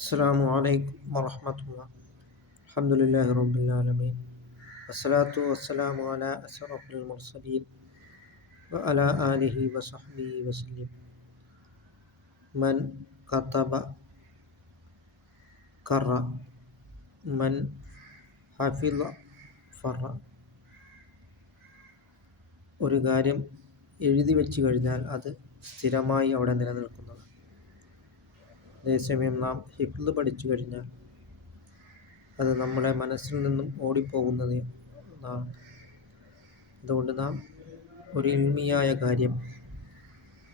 അസ്സാം വലൈക്കും വറഹമത്തുള്ള അലഹമുല്ലാ റബുലാലമീൻ വസ്സലാത്തു വസ്സലാമു അല അസറഫുൽ മുർസലീൻ വഅല ആലിഹി വസഹബി വസലീം മൻ കത്തബ കറ മൻ ഹഫിദ ഫറ. ഒരു കാര്യം എഴുതി വെച്ച് കഴിഞ്ഞാൽ അത് സ്ഥിരമായി അവിടെ നിലനിൽക്കുന്നതാണ് അതേസമയം നാം ഹിഫ്ദ് പഠിച്ചു കഴിഞ്ഞാൽ അത് നമ്മുടെ മനസ്സിൽ നിന്നും ഓടിപ്പോകുന്നത് നാം. അതുകൊണ്ട് നാം ഒരു ഇൽമിയായ കാര്യം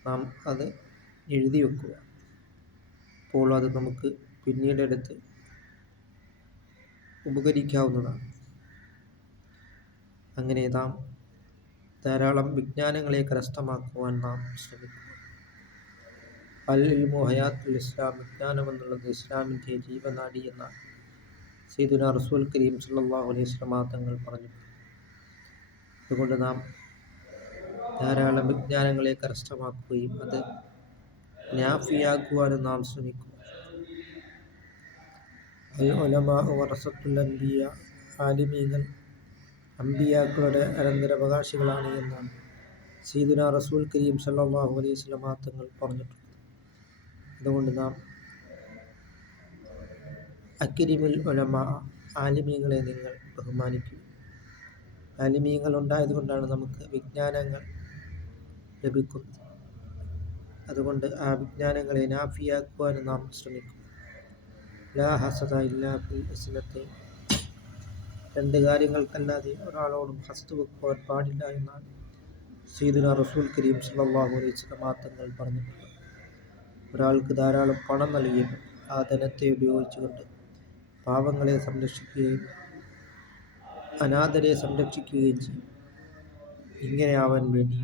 നാം അത് എഴുതി വെക്കുക. അപ്പോൾ അത് നമുക്ക് പിന്നീട് എടുത്ത് ഉപകരിക്കാവുന്നതാണ്. അങ്ങനെ നാം ധാരാളം വിജ്ഞാനങ്ങളെ കരസ്ഥമാക്കുവാൻ നാം ശ്രമിക്കുക അൽ ഇൽമു ഇസ്ലാം വിജ്ഞാനം എന്നുള്ളത് ഇസ്ലാമിന്റെ ജീവനാടി എന്ന സീദുന റസൂൽ കരീം സല്ലാഹു അലൈഹി സ്വലമാ തങ്ങൾ പറഞ്ഞു. അതുകൊണ്ട് നാം ധാരാളം വിജ്ഞാനങ്ങളെ കരസ്ഥമാക്കുകയും അത് ന്യാഫിയാക്കുവാനും നാം ശ്രമിക്കും. അൽ വറസത്തുൽ ആലിമീങ്ങൾ അമ്പിയാക്കളുടെ അനന്തരവകാശികളാണ് എന്നാണ് സീദുന റസൂൽ കരീം സല്ലാഹു അലൈഹി സ്വലമാ തങ്ങൾ അതുകൊണ്ട് നാം അക്കിരിമിൽ ഒലമ ആലിമീങ്ങളെ നിങ്ങൾ ബഹുമാനിക്കും. ആലിമീങ്ങൾ ഉണ്ടായതുകൊണ്ടാണ് നമുക്ക് വിജ്ഞാനങ്ങൾ ലഭിക്കുന്നത്. അതുകൊണ്ട് ആ വിജ്ഞാനങ്ങളെ നാഫിയാക്കുവാനും നാം ശ്രമിക്കും. ലാ ഇല്ലാ ഫിൽ ഇസ്ലത്തെ രണ്ട് കാര്യങ്ങൾക്കല്ലാതെ ഒരാളോടും ഹസ്തു വെക്കുവാൻ പാടില്ല എന്നാണ് സീദുന റസൂൽ കരീം സല്ലാഹു അലൈഹി തങ്ങൾ പറഞ്ഞിട്ടുള്ളത്. ഒരാൾക്ക് ധാരാളം പണം നൽകിയും ആ ധനത്തെ ഉപയോഗിച്ചുകൊണ്ട് പാവങ്ങളെ സംരക്ഷിക്കുകയും അനാഥരെ സംരക്ഷിക്കുകയും ചെയ്യും. ഇങ്ങനെ ആവാൻ വേണ്ടി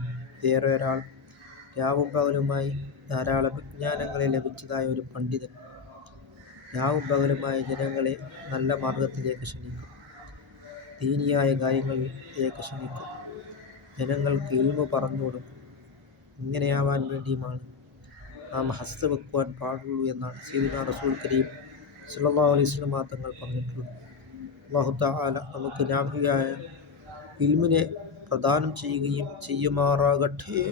വേറെ ഒരാൾ രാവും പകലുമായി ധാരാളം വിജ്ഞാനങ്ങളെ ലഭിച്ചതായ ഒരു പണ്ഡിതൻ രാവും പകലുമായി ജനങ്ങളെ നല്ല മാർഗത്തിലേക്ക് ക്ഷണിക്കും. ദീനിയായ കാര്യങ്ങളിലേക്ക് ക്ഷണിക്കും. ജനങ്ങൾക്ക് ഇൽമ പറഞ്ഞു കൊടുക്കും. ഇങ്ങനെയാവാൻ വേണ്ടിയുമാണ് നാം ഹസ്ത വെക്കുവാൻ പാടുള്ളൂ എന്നാണ് സീദിന റസൂൽ കരീം സല്ലാ അലൈഹി സ്വലമാ തങ്ങൾ പറഞ്ഞിട്ടുള്ളത്. അള്ളാഹുത്ത ആല നമുക്ക് നാഭിയായ ഇൽമിനെ പ്രദാനം ചെയ്യുകയും ചെയ്യുമാറാകട്ടെ.